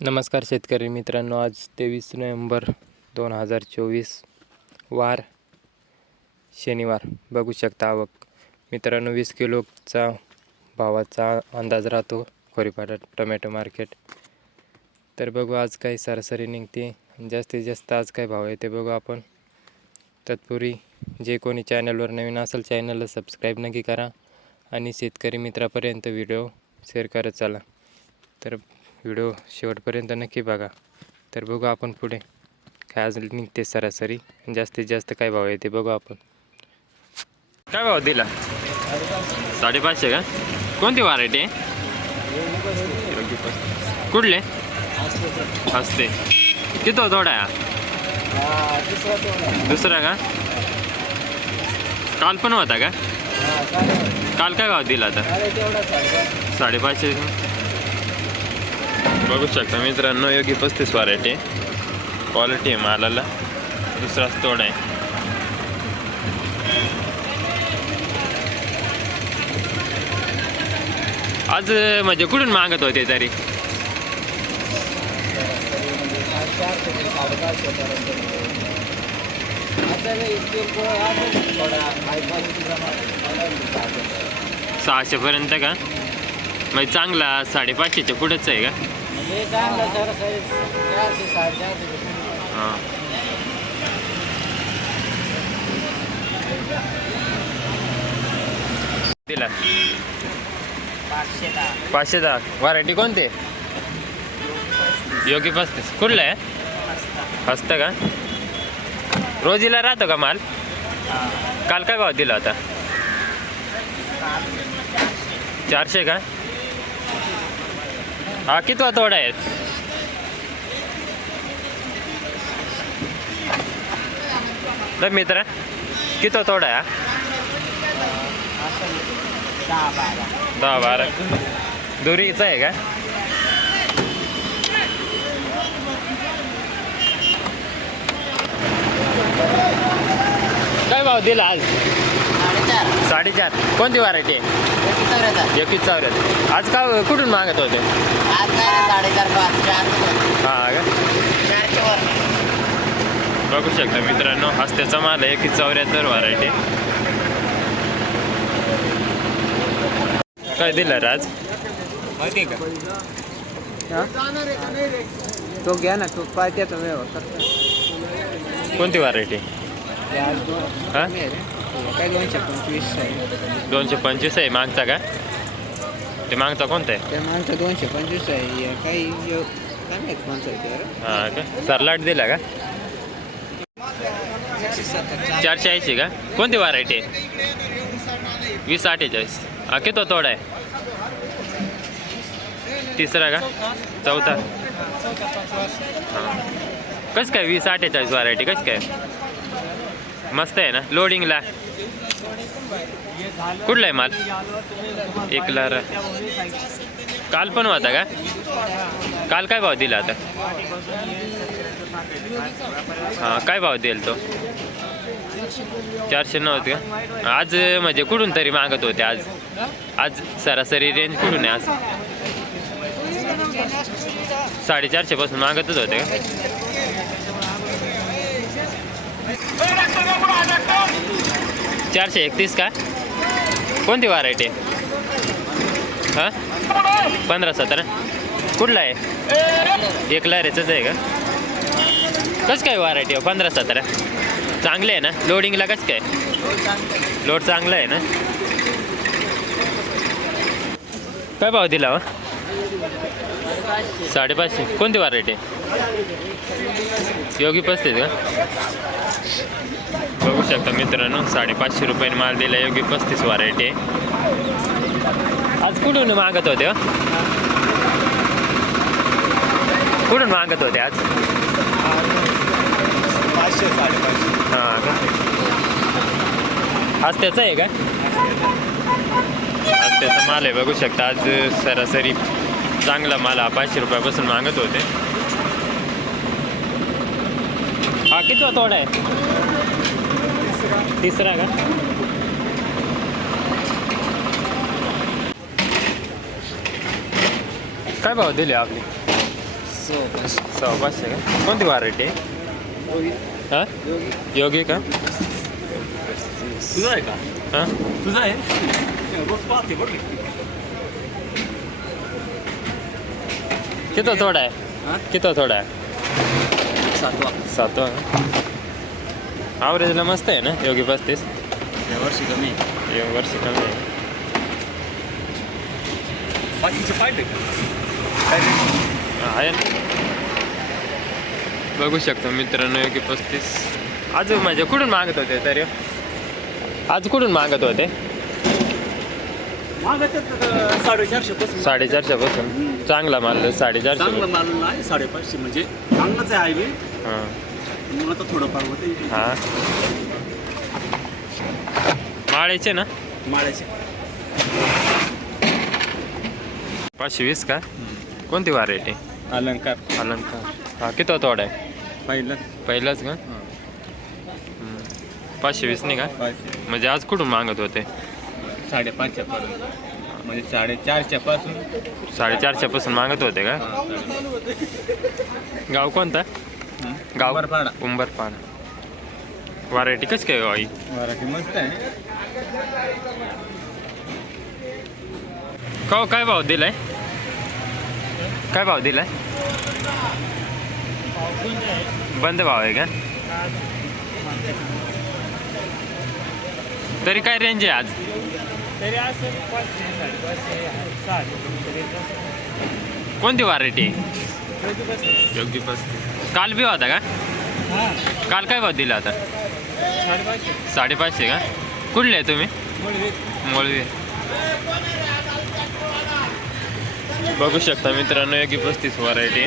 नमस्कार शेतकरी मित्रांनो, आज 23 नोव्हेंबर 2024 वार शनिवार. बघू शकता आवक मित्रांनो 20 किलोचा भावाचा अंदाज राहतो खोरीपाडा टोमॅटो मार्केट. तर बघू आज काही सरासरी निघते, जास्तीत जास्त आज काय भाव आहे ते बघू आपण. तत्पूर्वी जे कोणी चॅनलवर नवीन असेल चॅनलला सबस्क्राईब नक्की करा आणि शेतकरी मित्रापर्यंत व्हिडिओ शेअर करत चला. तर व्हिडिओ शेवटपर्यंत नक्की बघा. तर बघू आपण पुढे काय आज निघते सरासरी, जास्तीत जास्त काय भाव आहे ते बघू आपण. काय भाव दिला? 550 का? कोणती व्हरायटी आहे? कुठले? हसते. किती थोडा आहे? दुसरा का? काल पण होता का? काल काय भाव दिला आता? 550. बघू शकता मित्रांनो, योगी 35 व्हरायटी क्वालिटी आहे मालाला. दुसरा तोड आहे. आज म्हणजे कुठून मागत होते तरी? सहाशे पर्यंत का? म्हणजे चांगला 550च्या पुढेच आहे का? हां. दिला 510. व्हरायटी कोणते? योगी 35. कुठलं आहे? हसतं का? रोजीला राहतो का माल? काल काय भाव दिला होता? 400 का? हा कितवा तोडा आहे? तर मित्र किती तोडा आहे? 10-12. दुरीचा आहे का? काय भाव दिला आज? 4.5. कोणती व्हरायटी आहे? 21. आज का कुठून मागत होते? आज काय 4.5-5. हां का? बघू शकता मित्रांनो, हस्त्याचा माल आहे. 21 व्हरायटी. काय दिला राज? माहिती का? तो घ्या ना, तो पाहिजे तो कोणती व्हरायटी? हां, काय 225 आहे. 225 आहे. मागचा का? ते मागचा कोणता आहे? त्या मागचा 225 आहे. काही काय माहित कोणता आहे? हां का? सरलाट दिला का? 480 का? कोणती व्हरायटी आहे? 2048. हा किती तोडा आहे? तिसरा का? चौथा. हां. कसं काय 2048 व्हरायटी कसं काय? मस्त आहे ना लोडिंगला. कुठला आहे माल? एकला. काल पण होता का? काल काय भाव दिला आता? हां, काय भाव देईल तो? 490 का? आज म्हणजे कुठून तरी मागत होते आज सरासरी रेंज कुठून आहे आज? 450 पासून मागतच होते का? 431 का? कोणती व्हरायटी? हां, 15-17. कुठला आहे? एकला रेचंच आहे का? कसं काय व्हरायटी? 15-17 चांगले आहे ना लोडिंगला? कसं काय लोड चांगला आहे ना? काय भाव दिला हो? 550. कोणती व्हरायटी? योगी 35 का? बघू शकता मित्रांनो, 550 रुपयाने माल दिला. योगी 35 व्हरायटी. आज कुठून मागत होते? कुठून मागत होते आज? 500-550. हां का? आज त्याचा आहे का? आज त्याचा माल आहे. बघू शकता आज सरासरी चांगला माल 500 रुपयापासून मागत होते. हा किती तोडा आहे? तिसरा का? काय भाव दिले आपले? 500 का कोणती व्हरायटी आहे हां योगी का तुझा आहे का हां तुझा आहे रोज पाहते बरं किती थोडा आहे हां किती थोडा आहे 7 ॲव्हरेजला मस्त आहे ना योगी 35 या वर्षी कमी या वर्षी कमी आहे बाकीचे पाहिजे का आहे ना बघू शकतो मित्रांनो योगी 35 आज म्हणजे कुठून मागत होते तरी आज कुठून मागत होते मागतात 450 पासून 450 पासून चांगला माल 450 चांगला माल नाही 550 म्हणजे चांगलंच आहे बी हां मग आता थोडंफार होते हां माळ्याचे ना माळ्याचे 520 का कोणती व्हरायटी अलंकार अलंकार हां किती थोडा आहे पहिलाच का 520 नाही का म्हणजे आज कुठून मागत होते 5.5 पर्यंत म्हणजे 4.5 पासून 450 पासून मागत होते का गाव कोणता गाव उंबरपाडा. उंबरपाडा व्हरायटी कशी काय गावी मराठी मस्त आहे काय भाव दिलाय काय भाव दिलाय बंद भाव आहे का तरी काय रेंज आहे आज कोणती व्हरायटी योगी 35 काल बी होता का काल काय भाव दिला आता 550 का कुठले आहे तुम्ही मोळवी बघू शकता मित्रांनो योगी 35 व्हरायटी